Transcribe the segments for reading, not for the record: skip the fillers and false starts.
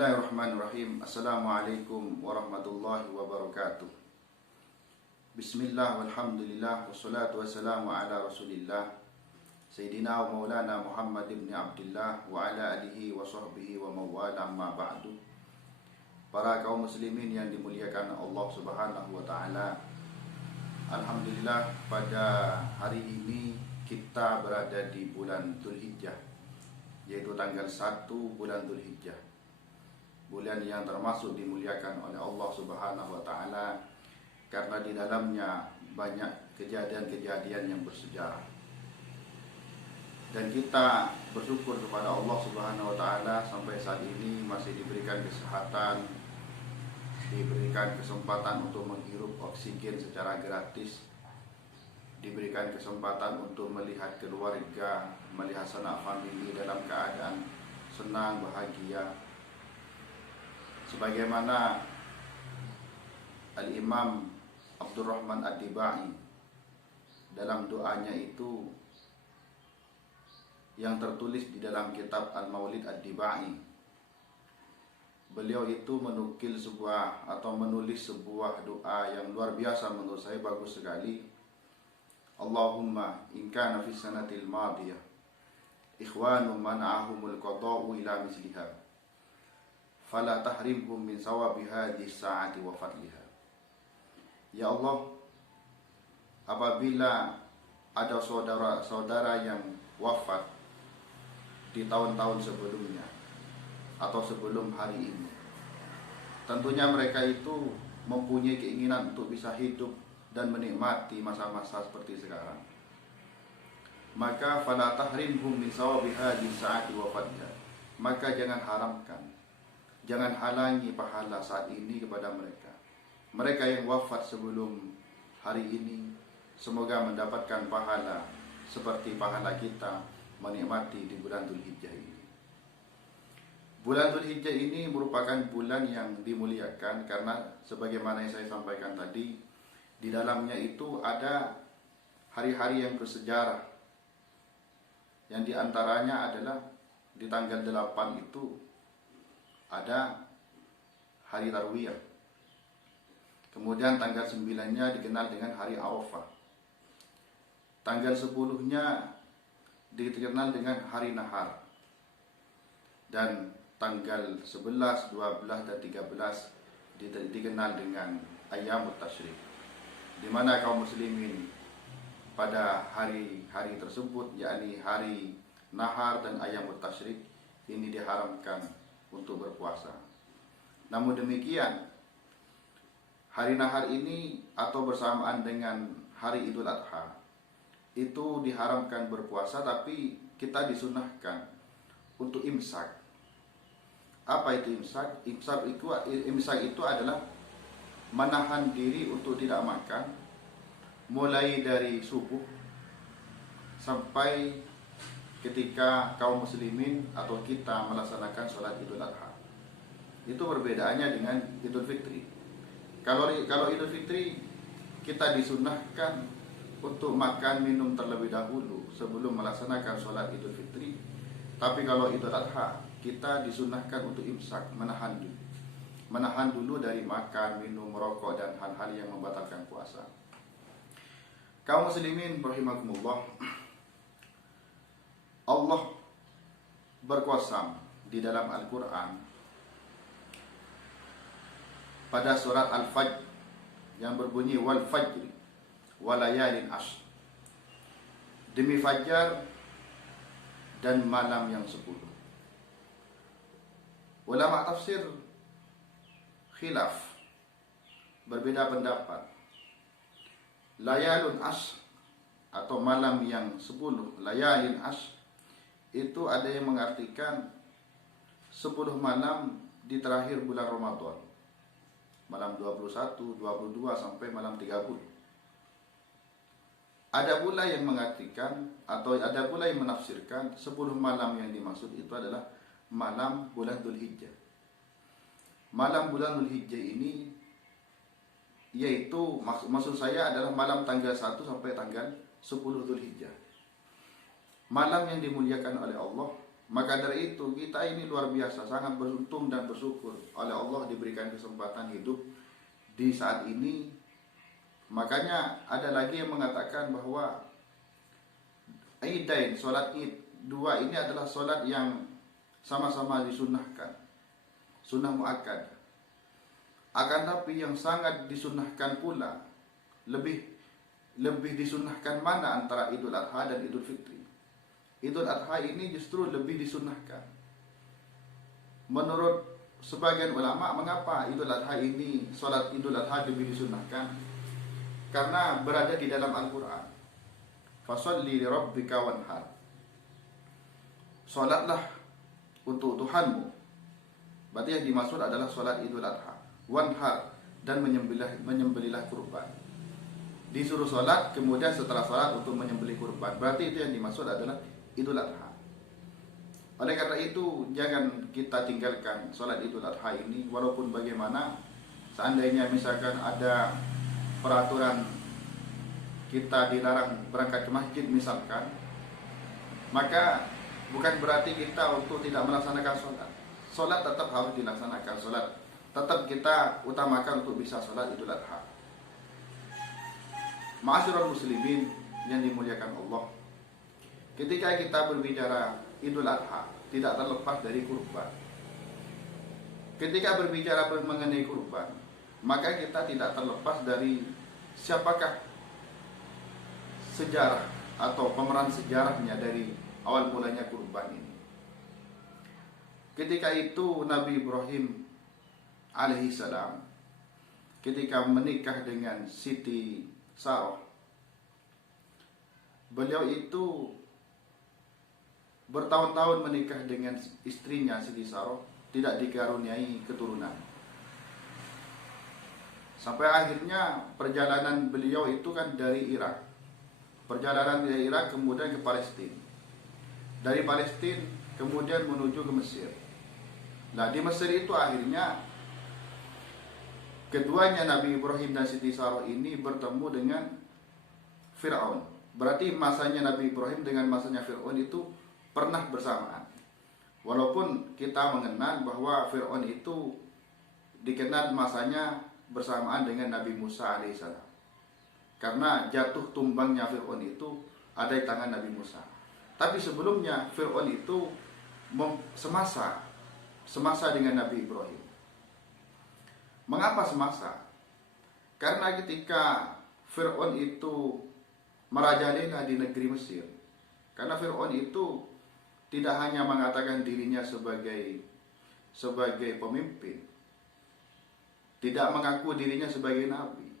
Bismillahirrahmanirrahim. Assalamualaikum warahmatullahi wabarakatuh. Bismillah walhamdulillah wassalatu wassalamu ala rasulillah Sayyidina wa maulana Muhammad ibn Abdullah wa ala alihi wa sahbihi wa mawala amma ba'du. Para kaum muslimin yang dimuliakan Allah subhanahu wa ta'ala, alhamdulillah pada hari ini kita berada di bulan Dzulhijjah, yaitu tanggal 1 bulan Dzulhijjah, bulan yang termasuk dimuliakan oleh Allah subhanahu wa ta'ala karena di dalamnya banyak kejadian-kejadian yang bersejarah. Dan kita bersyukur kepada Allah subhanahu wa ta'ala sampai saat ini masih diberikan kesehatan, diberikan kesempatan untuk menghirup oksigen secara gratis, diberikan kesempatan untuk melihat keluarga, melihat sanak famili dalam keadaan senang, bahagia. Sebagaimana Al-Imam Abdurrahman Ad-Dibai dalam doanya itu yang tertulis di dalam kitab Al-Maulid Ad-Dibai, beliau itu menukil sebuah atau menulis sebuah doa yang luar biasa, menurut saya bagus sekali. Allahumma in kana fi sanatil madiyah ikhwanu mana'ahumul qada'u ila misliha fala tahrimhum min sawabi hadhihi sa'ati wa fadliha. Ya Allah, apabila ada saudara-saudara yang wafat di tahun-tahun sebelumnya atau sebelum hari ini, tentunya mereka itu mempunyai keinginan untuk bisa hidup dan menikmati masa-masa seperti sekarang. Maka fala tahrimhum min sawabi hadhihi sa'ati wa fadliha, maka jangan haramkan, jangan halangi pahala saat ini kepada mereka. Mereka yang wafat sebelum hari ini, semoga mendapatkan pahala seperti pahala kita menikmati di bulan Dzulhijjah ini. Bulan Dzulhijjah ini merupakan bulan yang dimuliakan karena sebagaimana yang saya sampaikan tadi, di dalamnya itu ada hari-hari yang bersejarah, yang diantaranya adalah di tanggal 8 itu ada hari Tarwiyah. Kemudian tanggal 9-nya dikenal dengan hari Arafah. Tanggal 10-nya dikenal dengan hari Nahar. Dan tanggal 11, 12, dan 13 dikenal dengan Ayyamut Tasyrik, di mana kaum muslimin pada hari-hari tersebut, yakni hari Nahar dan Ayyamut Tasyrik, ini diharamkan untuk berpuasa. Namun demikian, hari Nahar ini atau bersamaan dengan hari Idul Adha itu diharamkan berpuasa, tapi kita disunahkan untuk imsak. Apa itu imsak? Imsak itu adalah menahan diri untuk tidak makan mulai dari subuh sampai ketika kaum muslimin atau kita melaksanakan sholat Idul Adha. Itu perbedaannya dengan Idul Fitri. Kalau Idul Fitri kita disunahkan untuk makan minum terlebih dahulu sebelum melaksanakan sholat Idul Fitri. Tapi kalau Idul Adha kita disunahkan untuk imsak, menahan dulu dari makan, minum, merokok, dan hal-hal yang membatalkan puasa. Kaum muslimin rahimakumullah, Allah berqasam di dalam Al-Quran pada surat Al-Fajr yang berbunyi wal fajri walayalin ashr, demi fajar dan malam yang 10. Ulama tafsir khilaf, berbeda pendapat. Layalun ashr atau malam yang 10, layalin ashr, itu ada yang mengartikan 10 malam di terakhir bulan Ramadan, malam 21, 22 sampai malam 30. Ada pula yang mengartikan atau ada pula yang menafsirkan 10 malam yang dimaksud itu adalah malam bulan Dzulhijjah. Malam bulan Dzulhijjah ini yaitu maksud saya adalah malam tanggal 1 sampai tanggal 10 Dzulhijjah. Malam yang dimuliakan oleh Allah Maka dari itu kita ini luar biasa, sangat beruntung dan bersyukur oleh Allah diberikan kesempatan hidup di saat ini. Makanya ada lagi yang mengatakan bahwa Idain, sholat id dua ini adalah sholat yang sama-sama disunnahkan, sunnah muakkad. Akan tapi yang sangat disunnahkan pula, lebih disunnahkan mana antara Idul Adha dan Idul Fitri. Idul Adha ini justru lebih disunnahkan. Menurut sebagian ulama, mengapa Idul Adha ini, sholat Idul Adha lebih disunnahkan? Karena berada di dalam Al-Quran. Fasholli li rabbika wanhar. Sholatlah untuk Tuhanmu. Berarti yang dimaksud adalah sholat Idul Adha. Wanhar, dan menyembelihlah kurban. Disuruh sholat, kemudian setelah sholat untuk menyembelih kurban. Berarti itu yang dimaksud adalah Idul Adha. Oleh karena itu, jangan kita tinggalkan sholat Idul Adha ini. Walaupun bagaimana, seandainya misalkan ada peraturan kita dilarang berangkat ke masjid misalkan, maka bukan berarti kita untuk tidak melaksanakan sholat. Sholat tetap harus dilaksanakan. Sholat tetap kita utamakan untuk bisa sholat Idul Adha. Ma'asyiral muslimin yang dimuliakan Allah, ketika kita berbicara Idul Adha, tidak terlepas dari kurban. Ketika berbicara mengenai kurban, maka kita tidak terlepas dari siapakah sejarah atau pemeran sejarahnya dari awal mulanya kurban ini. Ketika itu Nabi Ibrahim alaihissalam, ketika menikah dengan Siti Sarah, beliau itu bertahun-tahun menikah dengan istrinya Siti Sarah, tidak dikaruniai keturunan. Sampai akhirnya perjalanan beliau itu kan dari Irak. Perjalanan dari Irak kemudian ke Palestina. Dari Palestina kemudian menuju ke Mesir. Nah, di Mesir itu akhirnya keduanya Nabi Ibrahim dan Siti Sarah ini bertemu dengan Fir'aun. Berarti masanya Nabi Ibrahim dengan masanya Fir'aun itu pernah bersamaan. Walaupun kita mengenal bahwa Fir'aun itu dikenal masanya bersamaan dengan Nabi Musa alaihissalam. Karena jatuh tumbangnya Fir'aun itu ada di tangan Nabi Musa. Tapi sebelumnya Fir'aun itu semasa dengan Nabi Ibrahim. Mengapa semasa? Karena ketika Fir'aun itu merajalela di negeri Mesir, karena Fir'aun itu tidak hanya mengatakan dirinya sebagai pemimpin, tidak mengaku dirinya sebagai nabi,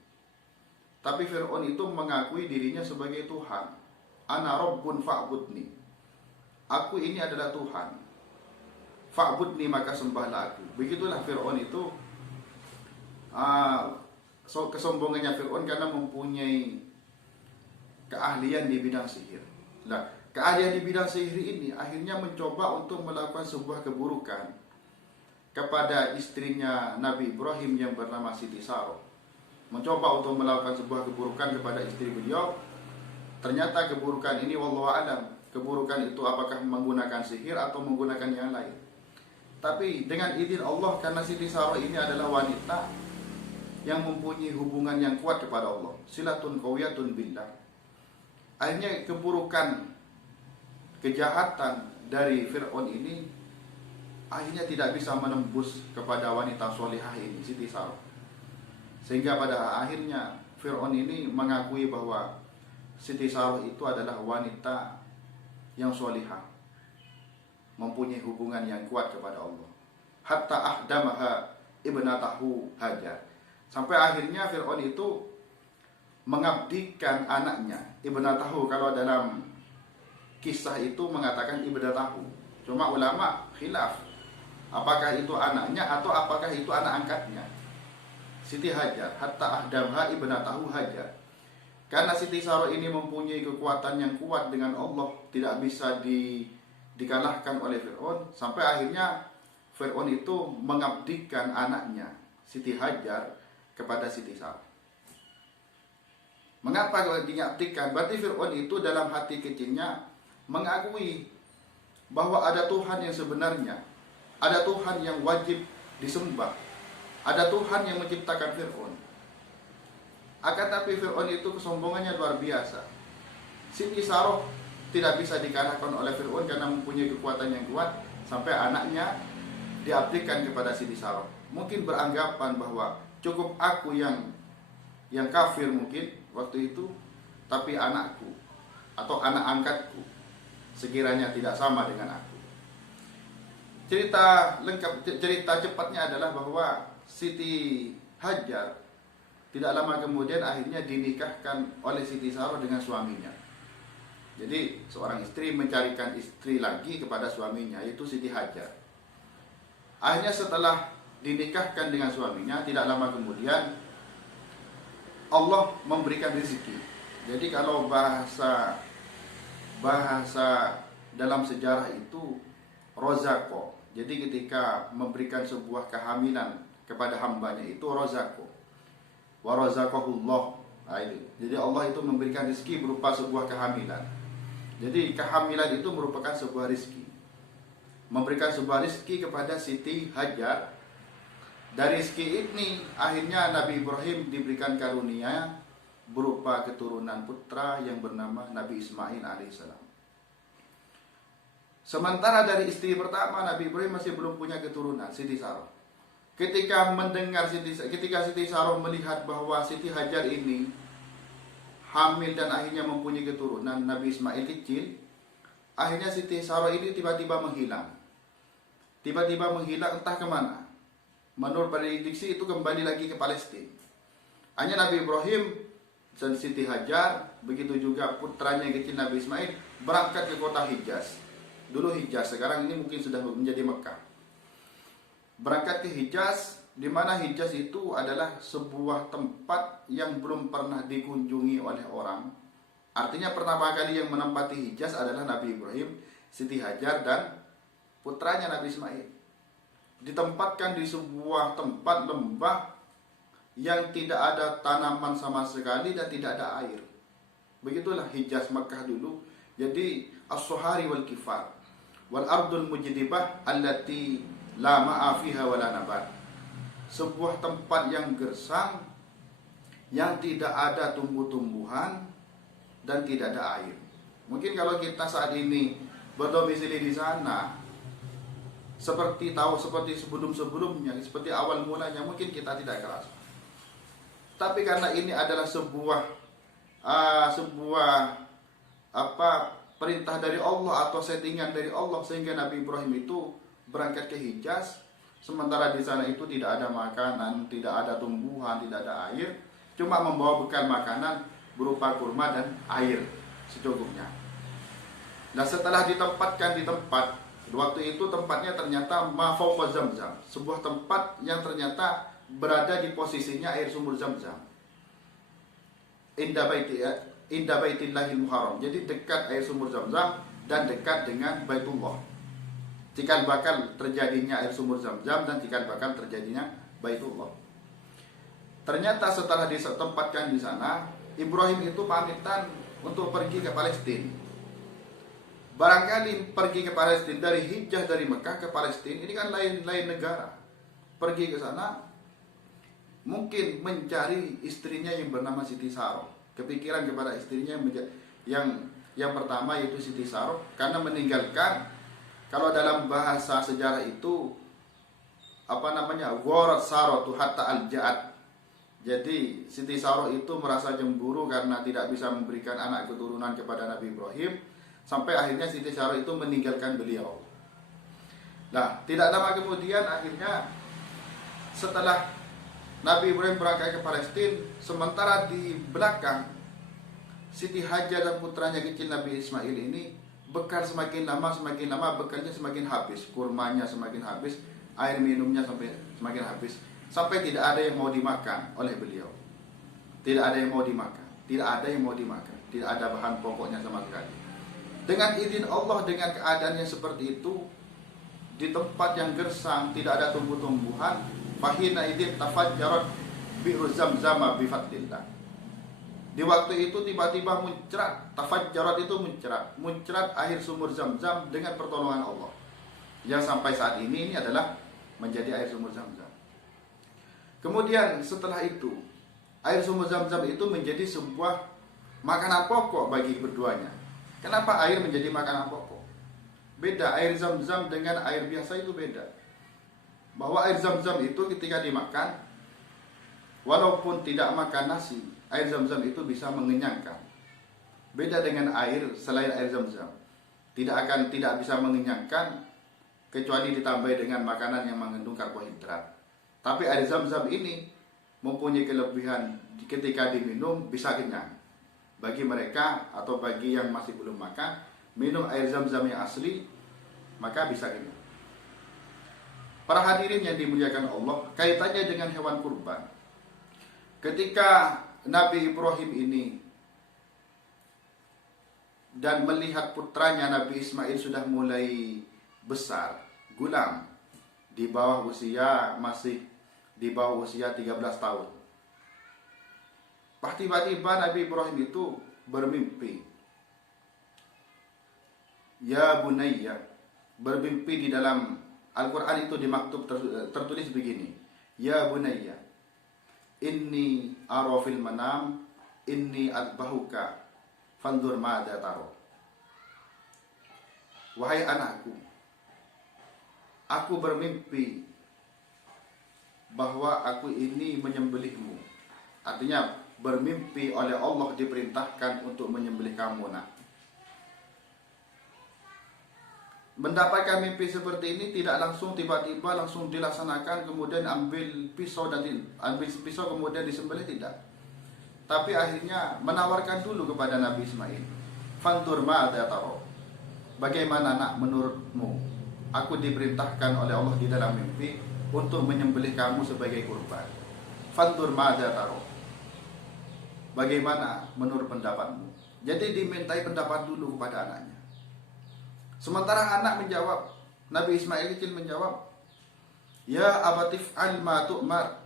tapi Fir'aun itu mengakui dirinya sebagai Tuhan. Ana Rabbun fa'budni. Aku ini adalah Tuhan. Fa'budni, maka sembahlah aku. Begitulah Fir'aun itu. Kesombongannya Fir'aun karena mempunyai keahlian di bidang sihir. Nah, keahlian di bidang sihir ini akhirnya mencoba untuk melakukan sebuah keburukan kepada istrinya Nabi Ibrahim yang bernama Siti Sarah. Mencoba untuk melakukan sebuah keburukan kepada istri beliau. Ternyata keburukan ini wallahu a'lam, keburukan itu apakah menggunakan sihir atau menggunakan yang lain. Tapi dengan izin Allah, karena Siti Sarah ini adalah wanita yang mempunyai hubungan yang kuat kepada Allah, silatun qawiyatun billah, akhirnya keburukan, kejahatan dari Fir'aun ini akhirnya tidak bisa menembus kepada wanita solihah ini, Siti Sarah. Sehingga pada akhirnya Fir'aun ini mengakui bahwa Siti Sarah itu adalah wanita yang solihah, mempunyai hubungan yang kuat kepada Allah. Hatta ahdamaha ibnatahu Hajar. Sampai akhirnya Fir'aun itu mengabdikan anaknya, ibnatahu. Kalau dalam kisah itu mengatakan ibnatahu. Cuma ulama khilaf, apakah itu anaknya atau apakah itu anak angkatnya, Siti Hajar. Hatta ahdamha ibnatahu Hajar. Karena Siti Sarah ini mempunyai kekuatan yang kuat dengan Allah, tidak bisa dikalahkan oleh Fir'aun. Sampai akhirnya Fir'aun itu mengabdikan anaknya Siti Hajar kepada Siti Sarah. Mengapa diabdikan? Berarti Fir'aun itu dalam hati kecilnya mengakui bahwa ada Tuhan yang sebenarnya, ada Tuhan yang wajib disembah, ada Tuhan yang menciptakan Fir'aun. Akan tapi Fir'aun itu kesombongannya luar biasa. Siti Saroh tidak bisa dikalahkan oleh Fir'aun karena mempunyai kekuatan yang kuat, sampai anaknya diabdikan kepada Siti Saroh. Mungkin beranggapan bahwa cukup aku yang kafir mungkin waktu itu, tapi anakku atau anak angkatku sekiranya tidak sama dengan aku. Cerita cepatnya adalah bahwa Siti Hajar tidak lama kemudian akhirnya dinikahkan oleh Siti Saroh dengan suaminya. Jadi seorang istri mencarikan istri lagi kepada suaminya, yaitu Siti Hajar. Akhirnya setelah dinikahkan dengan suaminya, tidak lama kemudian Allah memberikan rezeki. Jadi kalau bahasa dalam sejarah itu rozako. Jadi ketika memberikan sebuah kehamilan kepada hambanya itu rozako. Wa rozaqahullah. Jadi Allah itu memberikan rezeki berupa sebuah kehamilan. Jadi kehamilan itu merupakan sebuah rezeki. Memberikan sebuah rezeki kepada Siti Hajar. Dari rezeki ini akhirnya Nabi Ibrahim diberikan karunia berupa keturunan putra yang bernama Nabi Ismail alaihissalam. Sementara dari istri pertama Nabi Ibrahim masih belum punya keturunan, Siti Saroh. Ketika Siti Saroh melihat bahwa Siti Hajar ini hamil dan akhirnya mempunyai keturunan Nabi Ismail kecil, akhirnya Siti Saroh ini tiba-tiba menghilang. Tiba-tiba menghilang entah kemana. Menurut prediksi itu kembali lagi ke Palestina. Hanya Nabi Ibrahim dan Siti Hajar, begitu juga putranya yang kecil Nabi Ismail, berangkat ke kota Hijaz. Dulu Hijaz, sekarang ini mungkin sudah menjadi Mekah. Berangkat ke Hijaz, di mana Hijaz itu adalah sebuah tempat yang belum pernah dikunjungi oleh orang. Artinya pertama kali yang menempati Hijaz adalah Nabi Ibrahim, Siti Hajar, dan putranya Nabi Ismail. Ditempatkan di sebuah tempat lembah yang tidak ada tanaman sama sekali dan tidak ada air. Begitulah Hijaz Mekah dulu. Jadi as-suhari wal kifar wal ardul mujdibah allati la ma'a fiha wala nabat. Sebuah tempat yang gersang, yang tidak ada tumbuh-tumbuhan dan tidak ada air. Mungkin kalau kita saat ini berdomisili di sana, seperti sebelum-sebelumnya, seperti awal mulanya, mungkin kita tidak kerasa. Tapi karena ini adalah sebuah perintah dari Allah atau settingan dari Allah, sehingga Nabi Ibrahim itu berangkat ke Hijaz. Sementara di sana itu tidak ada makanan, tidak ada tumbuhan, tidak ada air, cuma membawa bekal makanan berupa kurma dan air secukupnya. Nah, setelah ditempatkan di tempat, waktu itu tempatnya ternyata mafauqa Zamzam, sebuah tempat yang ternyata berada di posisinya air sumur Zamzam. Inda baitillahil muharram. Jadi dekat air sumur Zamzam dan dekat dengan Baitullah. Cikal bakal terjadinya air sumur Zamzam dan cikal bakal terjadinya Baitullah. Ternyata setelah ditempatkan di sana, Ibrahim itu pamitan untuk pergi ke Palestina. Barangkali pergi ke Palestina dari Hijaz, dari Mekah ke Palestina, ini kan lain negara. Pergi ke sana mungkin mencari istrinya yang bernama Siti Saroh. Kepikiran kepada istrinya yang pertama, yaitu Siti Saroh, karena meninggalkan, kalau dalam bahasa sejarah itu gharat Saroh hatta al-ja'at. Jadi Siti Saroh itu merasa cemburu karena tidak bisa memberikan anak keturunan kepada Nabi Ibrahim, sampai akhirnya Siti Saroh itu meninggalkan beliau. Nah, tidak lama kemudian akhirnya setelah Nabi Ibrahim berangkat ke Palestina, sementara di belakang Siti Hajar dan putranya kecil Nabi Ismail ini, bekal semakin lama bekalnya semakin habis, kurmanya semakin habis, air minumnya semakin habis, sampai tidak ada yang mau dimakan oleh beliau. Tidak ada yang mau dimakan, tidak ada bahan pokoknya sama sekali. Dengan izin Allah, dengan keadaan yang seperti itu, di tempat yang gersang, tidak ada tumbuh-tumbuhan, fahina idin tafajjarat bi'ru zamzama bifadlillah. Di waktu itu tiba-tiba muncrat, tafajjarat itu muncrat air sumur Zam-Zam dengan pertolongan Allah. Yang sampai saat ini adalah menjadi air sumur Zam-Zam. Kemudian setelah itu, air sumur Zam-Zam itu menjadi sebuah makanan pokok bagi keduanya. Kenapa air menjadi makanan pokok? Beda, air Zam-Zam dengan air biasa itu beda. Bahwa air Zam-Zam itu ketika dimakan, walaupun tidak makan nasi, air Zam-Zam itu bisa mengenyangkan. Beda dengan air selain air Zam-Zam, tidak bisa mengenyangkan kecuali ditambah dengan makanan yang mengandung karbohidrat. Tapi air Zam-Zam ini mempunyai kelebihan, ketika diminum bisa kenyang. Bagi mereka atau bagi yang masih belum makan, minum air Zam-Zam yang asli, maka bisa kenyang. Para hadirin yang dimuliakan Allah, kaitannya dengan hewan kurban. Ketika Nabi Ibrahim ini dan melihat putranya Nabi Ismail sudah mulai besar, gulam, masih di bawah usia 13 tahun. Tiba-tiba Nabi Ibrahim itu bermimpi. Ya bunayya, bermimpi. Di dalam Al-Quran itu dimaktub tertulis begini. Ya bunayya, inni ara fil manam inni adbahuka fandur madza taro. Wahai anakku, aku bermimpi bahwa aku ini menyembelihmu. Artinya bermimpi oleh Allah diperintahkan untuk menyembelih kamu, nak. Mendapatkan mimpi seperti ini tidak langsung tiba-tiba langsung dilaksanakan, kemudian ambil pisau kemudian disembelih, tidak. Tapi akhirnya menawarkan dulu kepada Nabi Ismail. Fantur ma'adha taro. Bagaimana, nak, menurutmu? Aku diperintahkan oleh Allah di dalam mimpi untuk menyembelih kamu sebagai kurban. Fantur ma'adha taro. Bagaimana menurut pendapatmu? Jadi dimintai pendapat dulu kepada anaknya. Sementara anak menjawab, Nabi Ismail kecil menjawab, Ya abatif al ma tu'mar,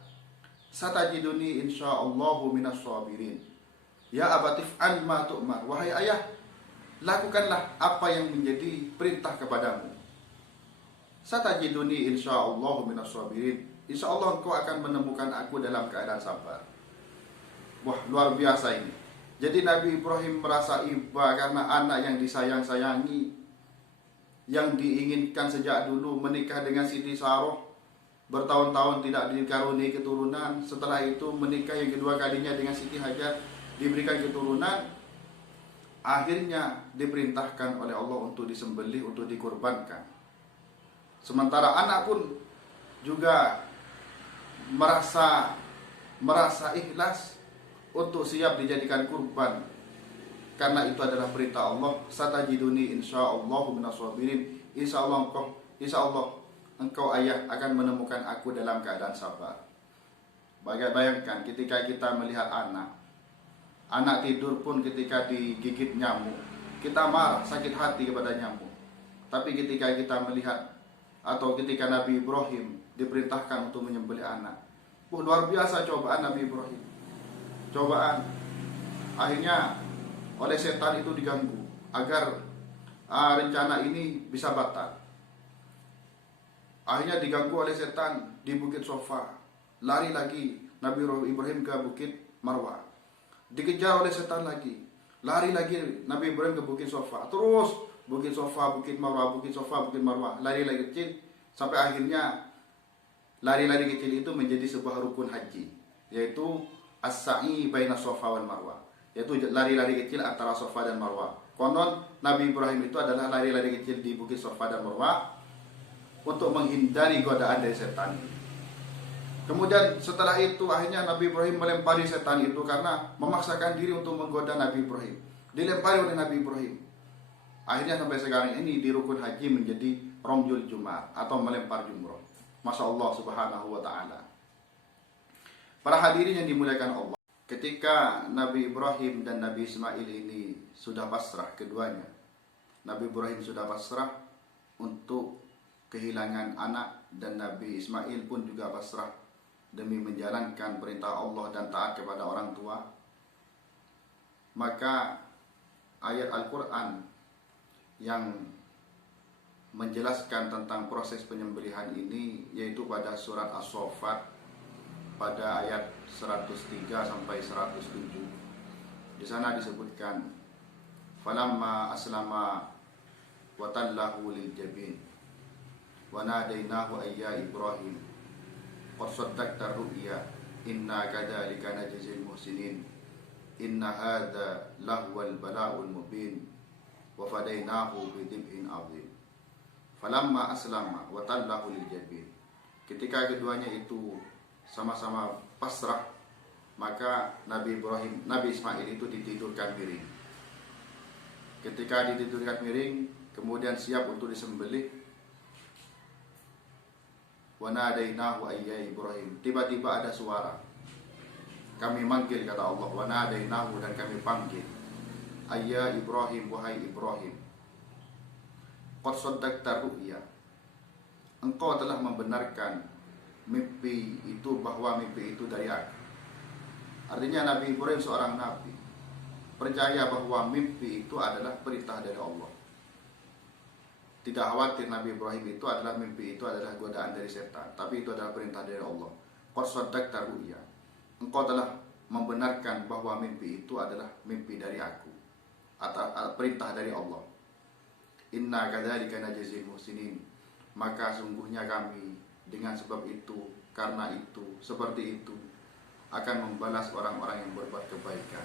satajiduni insyaallahu minas sabirin. Ya abatif al ma tu'mar. Wahai ayah, lakukanlah apa yang menjadi perintah kepadamu. Satajiduni insyaallahu minas sabirin. Insyaallah engkau akan menemukan aku dalam keadaan sabar. Wah, luar biasa ini. Jadi Nabi Ibrahim merasa iba karena anak yang disayang-sayangi, yang diinginkan sejak dulu, menikah dengan Siti Saroh, bertahun-tahun tidak dikaruniai keturunan. Setelah itu menikah yang kedua kalinya dengan Siti Hajar, diberikan keturunan. Akhirnya diperintahkan oleh Allah untuk disembelih, untuk dikurbankan. Sementara anak pun juga merasa ikhlas untuk siap dijadikan kurban, karena itu adalah perintah Allah. Satajiduni insyaallahu minas sabirin. Insyaallah engkau ayah akan menemukan aku dalam keadaan sabar. Bayangkan ketika kita melihat anak tidur pun ketika digigit nyamuk, kita marah, sakit hati kepada nyamuk. Tapi ketika kita melihat atau ketika Nabi Ibrahim diperintahkan untuk menyembelih anak, luar biasa cobaan Nabi Ibrahim. Cobaan. Akhirnya oleh setan itu diganggu agar rencana ini bisa batal. Akhirnya diganggu oleh setan di Bukit Sofa. Lari lagi Nabi Ibrahim ke Bukit Marwah. Dikejar oleh setan lagi. Lari lagi Nabi Ibrahim ke Bukit Sofa. Terus Bukit Sofa, Bukit Marwah, Bukit Sofa, Bukit Marwah. Lari-lari kecil sampai akhirnya lari-lari kecil itu menjadi sebuah rukun haji, yaitu as-sa'i baina Sofa wal Marwah, yaitu lari-lari kecil antara Sofa dan Marwah. Konon Nabi Ibrahim itu adalah lari-lari kecil di Bukit Sofa dan Marwah untuk menghindari godaan dari setan. Kemudian setelah itu akhirnya Nabi Ibrahim melempari setan itu karena memaksakan diri untuk menggoda Nabi Ibrahim. Dilempari oleh Nabi Ibrahim. Akhirnya sampai sekarang ini di rukun haji menjadi romjul jumar atau melempar jumroh. Masya Allah subhanahu wa ta'ala. Para hadirin yang dimuliakan Allah, ketika Nabi Ibrahim dan Nabi Ismail ini sudah pasrah keduanya, Nabi Ibrahim sudah pasrah untuk kehilangan anak, dan Nabi Ismail pun juga pasrah demi menjalankan perintah Allah dan taat kepada orang tua. maka ayat Al-Quran yang menjelaskan tentang proses penyembelihan ini yaitu pada surat As-Saffat pada ayat 103 sampai 107. Di sana disebutkan falamma aslama wa tallahu lil jabin wa nadainahu ayya Ibrahim qad saddaqta ru'ya inna kadzalika najzil muhsinin inna hadza lahwal bala'ul mubin wa fadainahu bidhibhin 'adzim. Falamma aslama wa tallahu lil jabin. Ketika keduanya itu sama-sama pasrah, maka Nabi Ismail itu ditidurkan miring. Ketika ditidurkan miring, kemudian siap untuk disembelih, wa nadainahu ayya Ibrahim. Tiba-tiba ada suara. Kami manggil, kata Allah, wa nadainahu, dan kami panggil, ayya Ibrahim, wahai Ibrahim. Qad saddaqta ru'ya. Engkau telah membenarkan mimpi itu, bahwa mimpi itu dari aku. Artinya Nabi Ibrahim seorang nabi, percaya bahwa mimpi itu adalah perintah dari Allah. Tidak khawatir Nabi Ibrahim itu adalah mimpi itu adalah godaan dari setan, tapi itu adalah perintah dari Allah. Qad saddaqta ru'ya. Engkau telah membenarkan bahwa mimpi itu adalah mimpi dari aku, atau perintah dari Allah. Inna kadzalika najzil muhsinin. Maka sungguhnya kami dengan sebab itu, karena itu, seperti itu, akan membalas orang-orang yang berbuat kebaikan.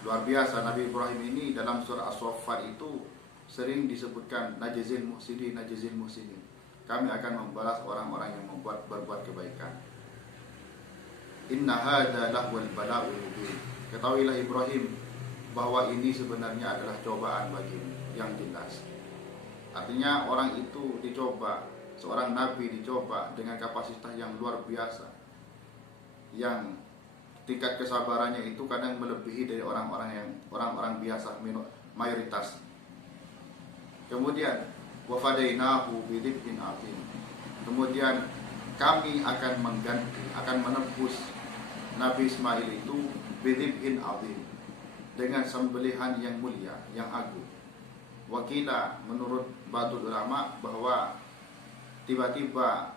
Luar biasa, Nabi Ibrahim ini dalam surah As-Saffat itu sering disebutkan najzil muhsinin, najzil muhsinin. Kami akan membalas orang-orang yang berbuat kebaikan. Inna hadza lahwal bala'ul mubin. Ketahuilah Ibrahim bahwa ini sebenarnya adalah cobaan bagimu yang jelas. Artinya orang itu dicoba, seorang nabi dicoba dengan kapasitas yang luar biasa, yang tingkat kesabarannya itu kadang melebihi dari orang-orang biasa, mayoritas. Kemudian wa fadainahu bidhibhin 'adzim. Kemudian kami akan mengganti, akan menebus Nabi Ismail itu bidhibhin 'adzim, dengan sembelihan yang mulia, yang agung. Wakila, menurut ba'dul ulama, bahwa tiba-tiba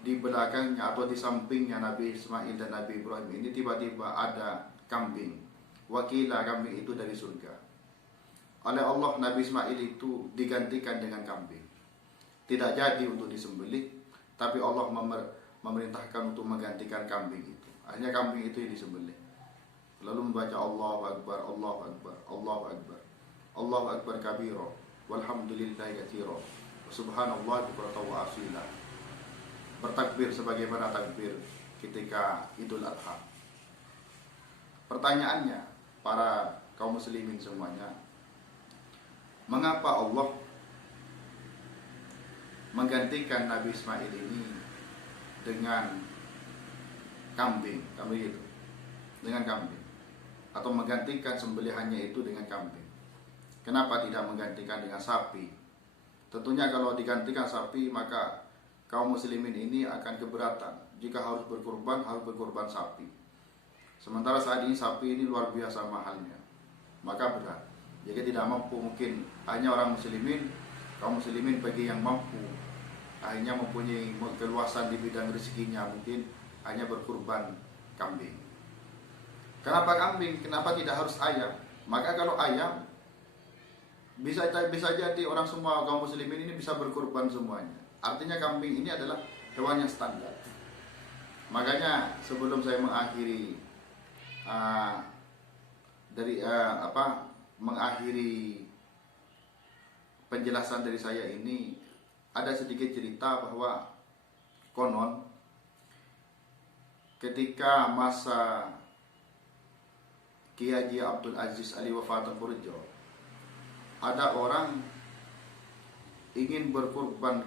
di belakangnya atau di sampingnya Nabi Ismail dan Nabi Ibrahim ini tiba-tiba ada kambing. Wakila, kambing itu dari surga. Oleh Allah, Nabi Ismail itu digantikan dengan kambing. Tidak jadi untuk disembelih, tapi Allah memerintahkan untuk menggantikan kambing itu. Akhirnya kambing itu disembelih. Lalu membaca Allahu Akbar, Allahu Akbar, Allahu Akbar, Allahu Akbar kabira, walhamdulillahi katsira, subhanallah bukratan wa asila. Bertakbir sebagaimana takbir ketika Idul Adha. Pertanyaannya, para kaum muslimin semuanya, mengapa Allah menggantikan Nabi Ismail ini dengan kambing, itu, dengan kambing, atau menggantikan sembelihannya itu dengan kambing? Kenapa tidak menggantikan dengan sapi? Tentunya kalau digantikan sapi, maka kaum muslimin ini akan keberatan. Jika harus berkorban sapi. Sementara saat ini sapi ini luar biasa mahalnya, maka berat. Jika tidak mampu, mungkin hanya orang muslimin, kaum muslimin bagi yang mampu, akhirnya mempunyai keluasan di bidang rezekinya, mungkin hanya berkurban kambing. Kenapa kambing? Kenapa tidak harus ayam? Maka kalau ayam, bisa jadi orang semua kaum muslimin ini bisa berkurban semuanya. Artinya kambing ini adalah hewan yang standar. Makanya sebelum saya mengakhiri mengakhiri penjelasan dari saya ini, ada sedikit cerita bahwa konon ketika masa Kiai Haji Abdul Aziz Ali Wafatun Purjo, ada orang ingin berkurban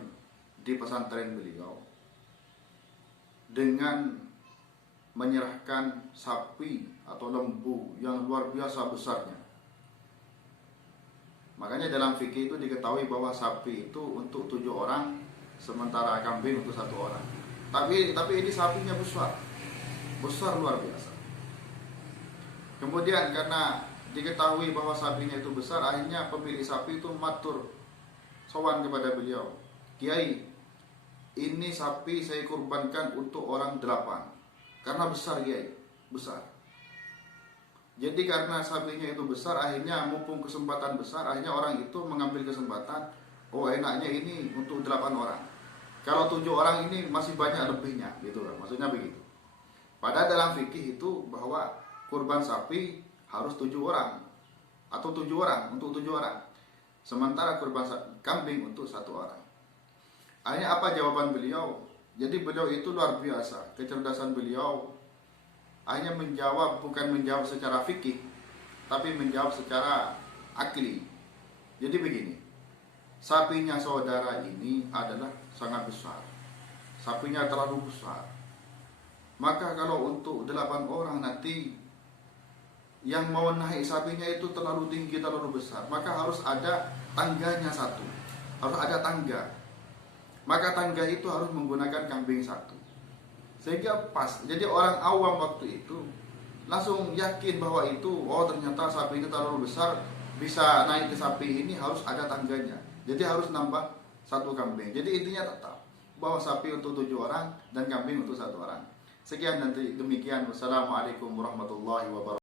di pesantren beliau dengan menyerahkan sapi atau lembu yang luar biasa besarnya. Makanya dalam fikih itu diketahui bahwa sapi itu untuk 7 orang, sementara kambing untuk 1 orang. Tapi ini sapinya besar luar biasa. Kemudian karena diketahui bahwa sapinya itu besar, akhirnya pemilik sapi itu matur sowan kepada beliau, Kiai, ini sapi saya kurbankan untuk orang 8 karena besar Kiai, besar. Jadi karena sapinya itu besar, akhirnya mumpung kesempatan besar, akhirnya orang itu mengambil kesempatan, oh enaknya ini untuk 8 orang. Kalau 7 orang ini masih banyak lebihnya, gitu kan, maksudnya begitu. Padahal dalam fikih itu bahwa kurban sapi harus 7 orang atau 7 orang untuk 7 orang. Sementara kurban kambing untuk 1 orang. Akhirnya apa jawaban beliau? Jadi beliau itu luar biasa, kecerdasan beliau. Hanya menjawab, bukan menjawab secara fikih, tapi menjawab secara akli. Jadi begini, sapinya saudara ini adalah sangat besar, sapinya terlalu besar. Maka kalau untuk 8 orang nanti yang mau naik sapinya itu terlalu tinggi, terlalu besar, maka harus ada tangganya satu, harus ada tangga. Maka tangga itu harus menggunakan kambing 1. Sehingga pas, jadi orang awam waktu itu langsung yakin bahwa itu, oh ternyata sapi ini terlalu besar, bisa naik ke sapi ini harus ada tangganya. Jadi harus nambah 1 kambing. Jadi intinya tetap bahwa sapi untuk 7 orang dan kambing untuk 1 orang. Sekian, nanti demikian. Wassalamualaikum warahmatullahi wabarakatuh.